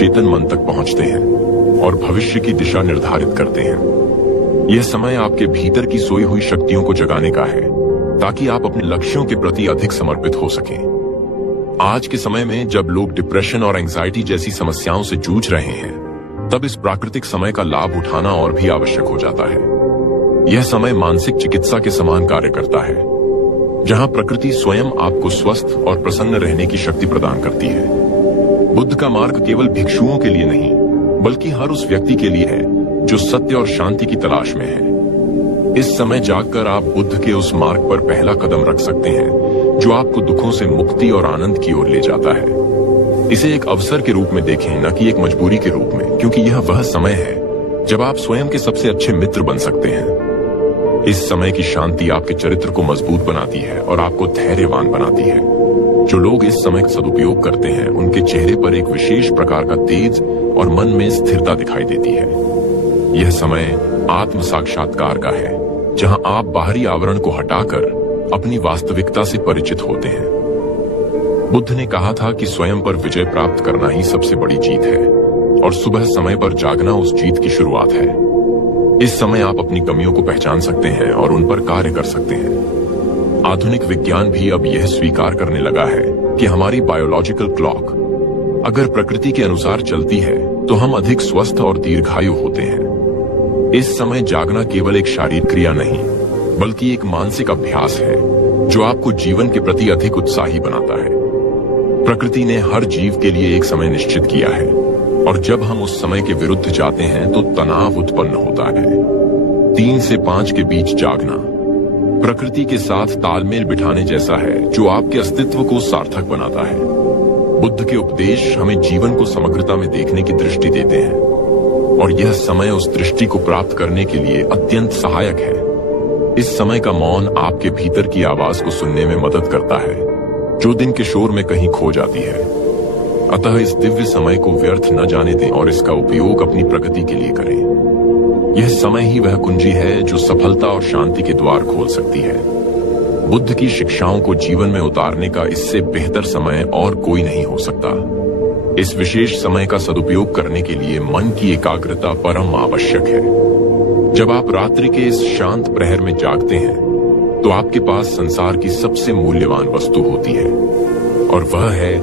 चेतन मन तक पहुंचते हैं और भविष्य की दिशा निर्धारित करते हैं। यह समय आपके भीतर की सोई हुई शक्तियों को जगाने का है ताकि आप अपने लक्ष्यों के प्रति अधिक समर्पित हो सकें। आज के समय में जब लोग डिप्रेशन और एंजाइटी जैसी समस्याओं से जूझ रहे हैं, तब इस प्राकृतिक समय का लाभ उठाना और भी आवश्यक हो जाता है। यह समय मानसिक चिकित्सा के समान कार्य करता है, जहां प्रकृति स्वयं आपको स्वस्थ और प्रसन्न रहने की शक्ति प्रदान करती है। बुद्ध का मार्ग केवल भिक्षुओं के लिए नहीं, बल्कि हर उस व्यक्ति के लिए है जो सत्य और शांति की तलाश में है। इस समय जागकर आप बुद्ध के उस मार्ग पर पहला कदम रख सकते हैं जो आपको दुखों से मुक्ति और आनंद की ओर ले जाता है। इसे एक अवसर के रूप में देखें, न कि एक मजबूरी के रूप में, क्योंकि यह वह समय है जब आप स्वयं के सबसे अच्छे मित्र बन सकते हैं। इस समय की शांति आपके चरित्र को मजबूत बनाती है और आपको धैर्यवान बनाती है। जो लोग इस समय का सदुपयोग करते हैं, उनके चेहरे पर एक विशेष प्रकार का तेज और मन में स्थिरता दिखाई देती है। यह समय आत्म साक्षात्कार का है, जहां आप बाहरी आवरण को हटाकर अपनी वास्तविकता से परिचित होते हैं। बुद्ध ने कहा था कि स्वयं पर विजय प्राप्त करना ही सबसे बड़ी जीत है, और सुबह समय पर जागना उस जीत की शुरुआत है। इस समय आप अपनी कमियों को पहचान सकते हैं और उन पर कार्य कर सकते हैं। आधुनिक विज्ञान भी अब यह स्वीकार करने लगा है कि हमारी बायोलॉजिकल क्लॉक अगर प्रकृति के अनुसार चलती है तो हम अधिक स्वस्थ और दीर्घायु होते हैं। इस समय जागना केवल एक शारीरिक क्रिया नहीं, बल्कि एक मानसिक अभ्यास है जो आपको जीवन के प्रति अधिक उत्साही बनाता है। प्रकृति ने हर जीव के लिए एक समय निश्चित किया है, और जब हम उस समय के विरुद्ध जाते हैं तो तनाव उत्पन्न होता है। 3 से 5 के बीच जागना प्रकृति के साथ तालमेल बिठाने जैसा है, जो आपके अस्तित्व को सार्थक बनाता है। बुद्ध के उपदेश हमें जीवन को समग्रता में देखने की दृष्टि देते हैं, और यह समय उस दृष्टि को प्राप्त करने के लिए अत्यंत सहायक है। इस समय का मौन आपके भीतर की आवाज को सुनने में मदद करता है, जो दिन के शोर में कहीं खो जाती है। अतः इस दिव्य समय को व्यर्थ न जाने दें और इसका उपयोग अपनी प्रगति के लिए करें। यह समय ही वह कुंजी है जो सफलता और शांति के द्वार खोल सकती है। बुद्ध की शिक्षाओं को जीवन में उतारने का इससे बेहतर समय और कोई नहीं हो सकता। इस विशेष समय का सदुपयोग करने के लिए मन की एकाग्रता परम आवश्यक है। जब आप रात्रि के इस शांत प्रहर में जागते हैं, तो आपके पास संसार की सबसे मूल्यवान वस्तु होती है, और वह है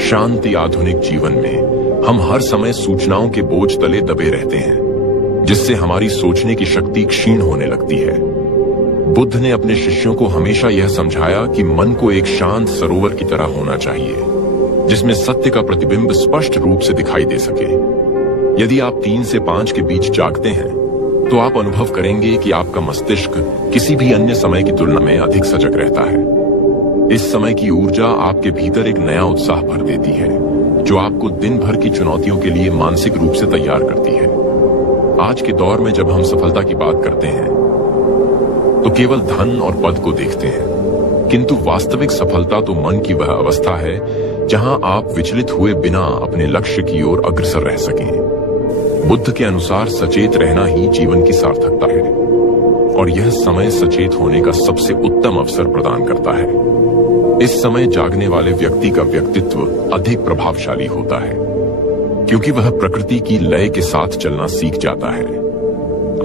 शांति। आधुनिक जीवन में हम हर समय सूचनाओं के बोझ तले दबे रहते हैं, जिससे हमारी सोचने की शक्ति क्षीण होने लगती है। बुद्ध ने अपने शिष्यों को हमेशा यह समझाया कि मन को एक शांत सरोवर की तरह होना चाहिए, जिसमें सत्य का प्रतिबिंब स्पष्ट रूप से दिखाई दे सके। यदि आप 3 से 5 के बीच जागते हैं, तो आप अनुभव करेंगे कि आपका मस्तिष्क किसी भी अन्य समय की तुलना में अधिक सजग रहता है। इस समय की ऊर्जा आपके भीतर एक नया उत्साह भर देती है, जो आपको दिन भर की चुनौतियों के लिए मानसिक रूप से तैयार करती है। आज के दौर में जब हम सफलता की बात करते हैं, तो केवल धन और पद को देखते हैं, किंतु वास्तविक सफलता तो मन की वह अवस्था है जहां आप विचलित हुए बिना अपने लक्ष्य की ओर अग्रसर रह सकें। बुद्ध के अनुसार सचेत रहना ही जीवन की सार्थकता है, और यह समय सचेत होने का सबसे उत्तम अवसर प्रदान करता है। इस समय जागने वाले व्यक्ति का व्यक्तित्व अधिक प्रभावशाली होता है, क्योंकि वह प्रकृति की लय के साथ चलना सीख जाता है।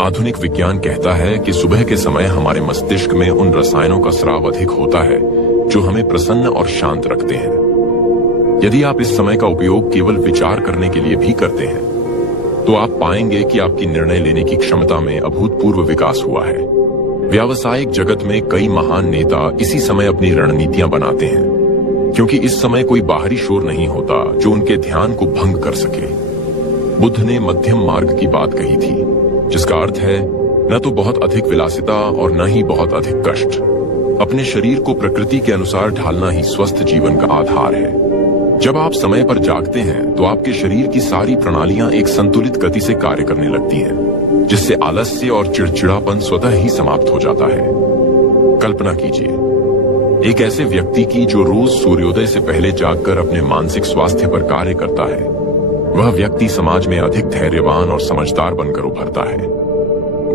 आधुनिक विज्ञान कहता है कि सुबह के समय हमारे मस्तिष्क में उन रसायनों का स्राव अधिक होता है जो हमें प्रसन्न और शांत रखते हैं। यदि आप इस समय का उपयोग केवल विचार करने के लिए भी करते हैं, तो आप पाएंगे कि आपकी निर्णय लेने की क्षमता में अभूतपूर्व विकास हुआ है। व्यावसायिक जगत में कई महान नेता इसी समय अपनी रणनीतियां बनाते हैं, क्योंकि इस समय कोई बाहरी शोर नहीं होता जो उनके ध्यान को भंग कर सके। बुद्ध ने मध्यम मार्ग की बात कही थी, जिसका अर्थ है न तो बहुत अधिक विलासिता और न ही बहुत अधिक कष्ट। अपने शरीर को प्रकृति के अनुसार ढालना ही स्वस्थ जीवन का आधार है। जब आप समय पर जागते हैं, तो आपके शरीर की सारी प्रणालियां एक संतुलित गति से कार्य करने लगती हैं, जिससे आलस्य और चिड़चिड़ापन स्वतः ही समाप्त हो जाता है। कल्पना कीजिए एक ऐसे व्यक्ति की जो रोज सूर्योदय से पहले जागकर अपने मानसिक स्वास्थ्य पर कार्य करता है। वह व्यक्ति समाज में अधिक धैर्यवान और समझदार बनकर उभरता है।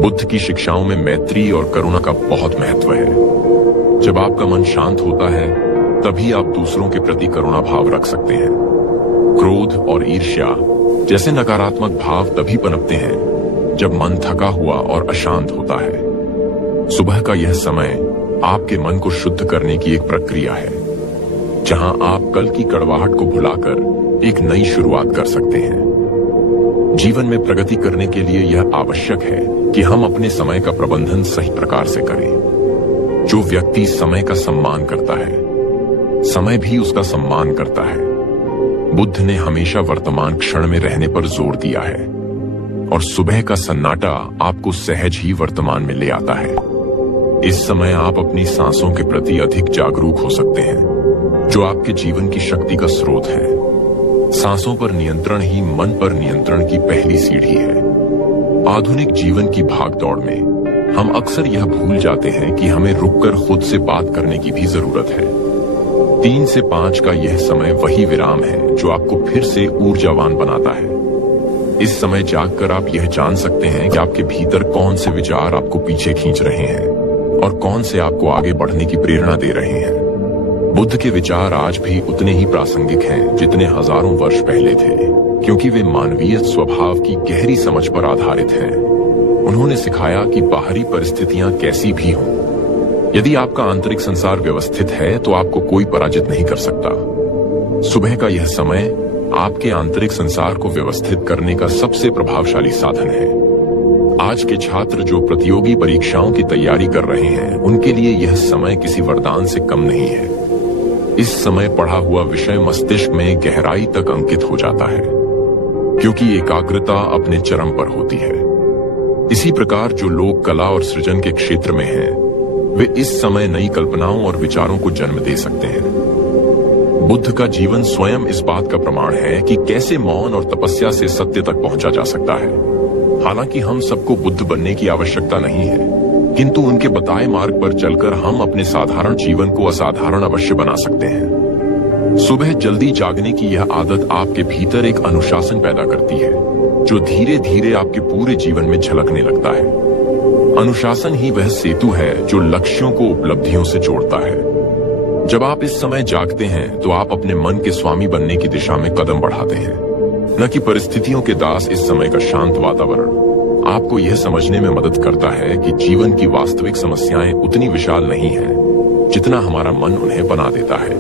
बुद्ध की शिक्षाओं में मैत्री और करुणा का बहुत महत्व है। जब आपका मन शांत होता है, तभी आप दूसरों के प्रति करुणा भाव रख सकते हैं। क्रोध और ईर्ष्या जैसे नकारात्मक भाव तभी पनपते हैं जब मन थका हुआ और अशांत होता है। सुबह का यह समय आपके मन को शुद्ध करने की एक प्रक्रिया है, जहां आप कल की कड़वाहट को भुलाकर एक नई शुरुआत कर सकते हैं। जीवन में प्रगति करने के लिए यह आवश्यक है कि हम अपने समय का प्रबंधन सही प्रकार से करें। जो व्यक्ति समय का सम्मान करता है, समय भी उसका सम्मान करता है। बुद्ध ने हमेशा वर्तमान क्षण में रहने पर जोर दिया है, और सुबह का सन्नाटा आपको सहज ही वर्तमान में ले आता है। इस समय आप अपनी सांसों के प्रति अधिक जागरूक हो सकते हैं, जो आपके जीवन की शक्ति का स्रोत है। सांसों पर नियंत्रण ही मन पर नियंत्रण की पहली सीढ़ी है। आधुनिक जीवन की भागदौड़ में हम अक्सर यह भूल जाते हैं कि हमें रुककर खुद से बात करने की भी जरूरत है। 3 से 5 का यह समय वही विराम है जो आपको फिर से ऊर्जावान बनाता है। इस समय जागकर आप यह जान सकते हैं कि आपके भीतर कौन से विचार आपको पीछे खींच रहे हैं और कौन से आपको आगे बढ़ने की प्रेरणा दे रहे हैं। बुद्ध के विचार आज भी उतने ही प्रासंगिक हैं जितने हजारों वर्ष पहले थे, क्योंकि वे मानवीय स्वभाव की गहरी समझ पर आधारित हैं। उन्होंने सिखाया कि बाहरी परिस्थितियां कैसी भी हों, यदि आपका आंतरिक संसार व्यवस्थित है तो आपको कोई पराजित नहीं कर सकता। सुबह का यह समय आपके आंतरिक संसार को व्यवस्थित करने का सबसे प्रभावशाली साधन है। आज के छात्र जो प्रतियोगी परीक्षाओं की तैयारी कर रहे हैं, उनके लिए यह समय किसी वरदान से कम नहीं है। इस समय पढ़ा हुआ विषय मस्तिष्क में गहराई तक अंकित हो जाता है, क्योंकि एकाग्रता अपने चरम पर होती है। इसी प्रकार जो लोग कला और सृजन के क्षेत्र में हैं, वे इस समय नई कल्पनाओं और विचारों को जन्म दे सकते हैं। बुद्ध का जीवन स्वयं इस बात का प्रमाण है कि कैसे मौन और तपस्या से सत्य तक पहुंचा जा सकता है। हालांकि हम सबको बुद्ध बनने की आवश्यकता नहीं है, किंतु उनके बताए मार्ग पर चलकर हम अपने साधारण जीवन को असाधारण अवश्य बना सकते हैं। सुबह जल्दी जागने की यह आदत आपके भीतर एक अनुशासन पैदा करती है, जो धीरे धीरे आपके पूरे जीवन में झलकने लगता है। अनुशासन ही वह सेतु है जो लक्ष्यों को उपलब्धियों से जोड़ता है। जब आप इस समय जागते हैं तो आप अपने मन के स्वामी बनने की दिशा में कदम बढ़ाते हैं, न कि परिस्थितियों के दास। इस समय का शांत वातावरण आपको यह समझने में मदद करता है कि जीवन की वास्तविक समस्याएं उतनी विशाल नहीं हैं जितना हमारा मन उन्हें बना देता है।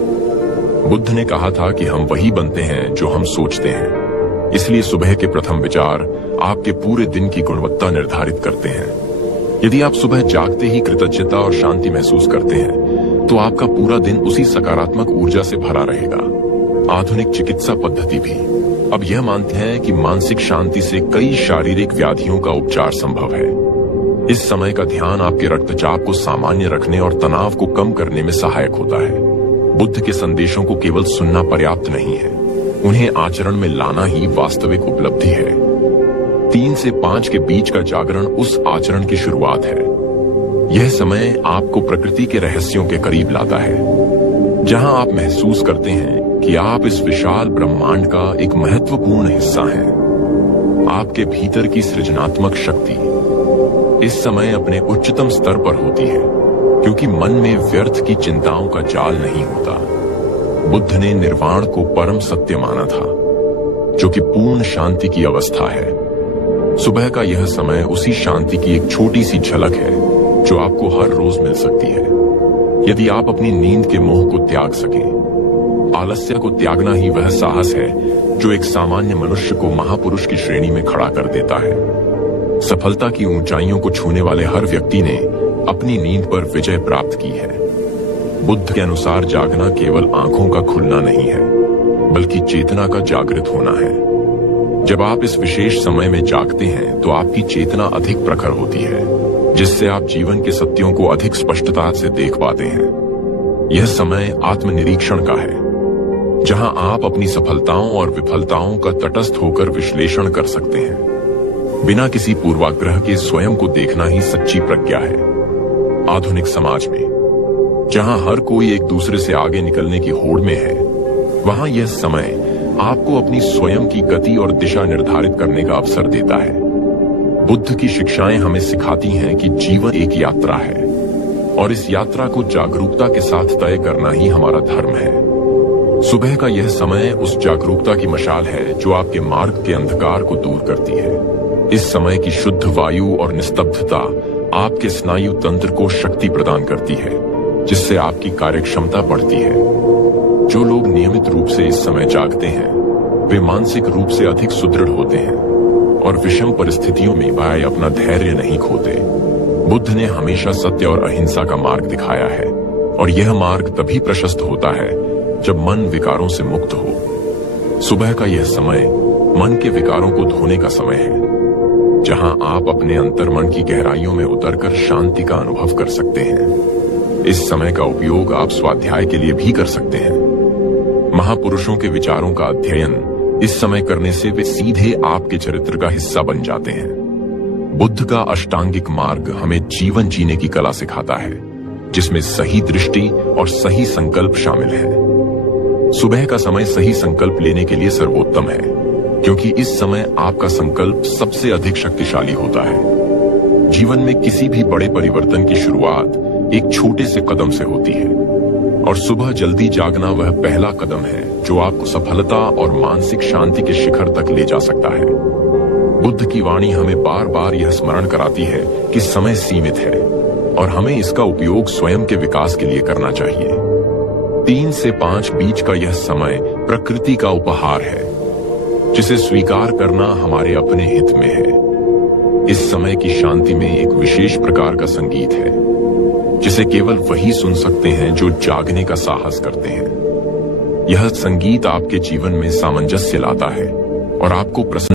बुद्ध ने कहा था कि हम वही बनते हैं जो हम सोचते हैं। इसलिए सुबह के प्रथम विचार आपके पूरे दिन की गुणवत्ता निर्धारित करते हैं। यदि आप सुबह जागते ही कृतज्ञता और शांति महसूस करते हैं, तो आपका पूरा दिन उसी सकारात्मक ऊर्जा से भरा रहेगा। आधुनिक चिकित्सा पद्धति भी अब यह मानते हैं कि मानसिक शांति से कई शारीरिक व्याधियों का उपचार संभव है। इस समय का ध्यान आपके रक्तचाप को सामान्य रखने और तनाव को कम करने में सहायक होता है। बुद्ध के संदेशों को केवल सुनना पर्याप्त नहीं है, उन्हें आचरण में लाना ही वास्तविक उपलब्धि है। 3 से 5 के बीच का जागरण उस आचरण की शुरुआत है। यह समय आपको प्रकृति के रहस्यों के करीब लाता है, जहां आप महसूस करते हैं कि आप इस विशाल ब्रह्मांड का एक महत्वपूर्ण हिस्सा हैं। आपके भीतर की सृजनात्मक शक्ति इस समय अपने उच्चतम स्तर पर होती है, क्योंकि मन में व्यर्थ की चिंताओं का जाल नहीं होता। बुद्ध ने निर्वाण को परम सत्य माना था, जो कि पूर्ण शांति की अवस्था है। सुबह का यह समय उसी शांति की एक छोटी सी झलक है जो आपको हर रोज मिल सकती है, यदि आप अपनी नींद के मोह को त्याग सकें। आलस्य को त्यागना ही वह साहस है जो एक सामान्य मनुष्य को महापुरुष की श्रेणी में खड़ा कर देता है। सफलता की ऊंचाइयों को छूने वाले हर व्यक्ति ने अपनी नींद पर विजय प्राप्त की है। बुद्ध के अनुसार जागना केवल आंखों का खुलना नहीं है, बल्कि चेतना का जागृत होना है। जब आप इस विशेष समय में जागते हैं तो आपकी चेतना अधिक प्रखर होती है, जिससे आप जीवन के सत्यों को अधिक स्पष्टता से देख पाते हैं। यह समय आत्मनिरीक्षण का है, जहां आप अपनी सफलताओं और विफलताओं का तटस्थ होकर विश्लेषण कर सकते हैं। बिना किसी पूर्वाग्रह के स्वयं को देखना ही सच्ची प्रज्ञा है। आधुनिक समाज में जहां हर कोई एक दूसरे से आगे निकलने की होड़ में है, वहां यह समय आपको अपनी स्वयं की गति और दिशा निर्धारित करने का अवसर देता है। बुद्ध की शिक्षाएं हमें सिखाती हैं कि जीवन एक यात्रा है, और इस यात्रा को जागरूकता के साथ तय करना ही हमारा धर्म है। सुबह का यह समय उस जागरूकता की मशाल है जो आपके मार्ग के अंधकार को दूर करती है। इस समय की शुद्ध वायु और निस्तब्धता आपके स्नायु तंत्र को शक्ति प्रदान करती है, जिससे आपकी कार्यक्षमता बढ़ती है। जो लोग नियमित रूप से इस समय जागते हैं वे मानसिक रूप से अधिक सुदृढ़ होते हैं और विषम परिस्थितियों में भाई अपना धैर्य नहीं खोते। बुद्ध ने हमेशा सत्य और अहिंसा का मार्ग दिखाया है और यह मार्ग तभी प्रशस्त होता है जब मन विकारों से मुक्त हो। सुबह का यह समय मन के विकारों को धोने का समय है, जहां आप अपने अंतर्मन की गहराइयों में उतरकर शांति का अनुभव कर सकते हैं। इस समय का उपयोग आप स्वाध्याय के लिए भी कर सकते हैं। महापुरुषों के विचारों का अध्ययन इस समय करने से वे सीधे आपके चरित्र का हिस्सा बन जाते हैं। बुद्ध का अष्टांगिक मार्ग हमें जीवन जीने की कला सिखाता है, जिसमें सही दृष्टि और सही संकल्प शामिल है। सुबह का समय सही संकल्प लेने के लिए सर्वोत्तम है, क्योंकि इस समय आपका संकल्प सबसे अधिक शक्तिशाली होता है। जीवन में किसी भी बड़े परिवर्तन की शुरुआत एक छोटे से कदम से होती है और सुबह जल्दी जागना वह पहला कदम है जो आपको सफलता और मानसिक शांति के शिखर तक ले जा सकता है। बुद्ध की वाणी हमें बार बार यह स्मरण कराती है कि समय सीमित है और हमें इसका उपयोग स्वयं के विकास के लिए करना चाहिए। 3 से 5 बीच का यह समय प्रकृति का उपहार है, जिसे स्वीकार करना हमारे अपने हित में है। इस समय की शांति में एक विशेष प्रकार का संगीत है, जिसे केवल वही सुन सकते हैं जो जागने का साहस करते हैं। यह संगीत आपके जीवन में सामंजस्य लाता है और आपको प्रसन्न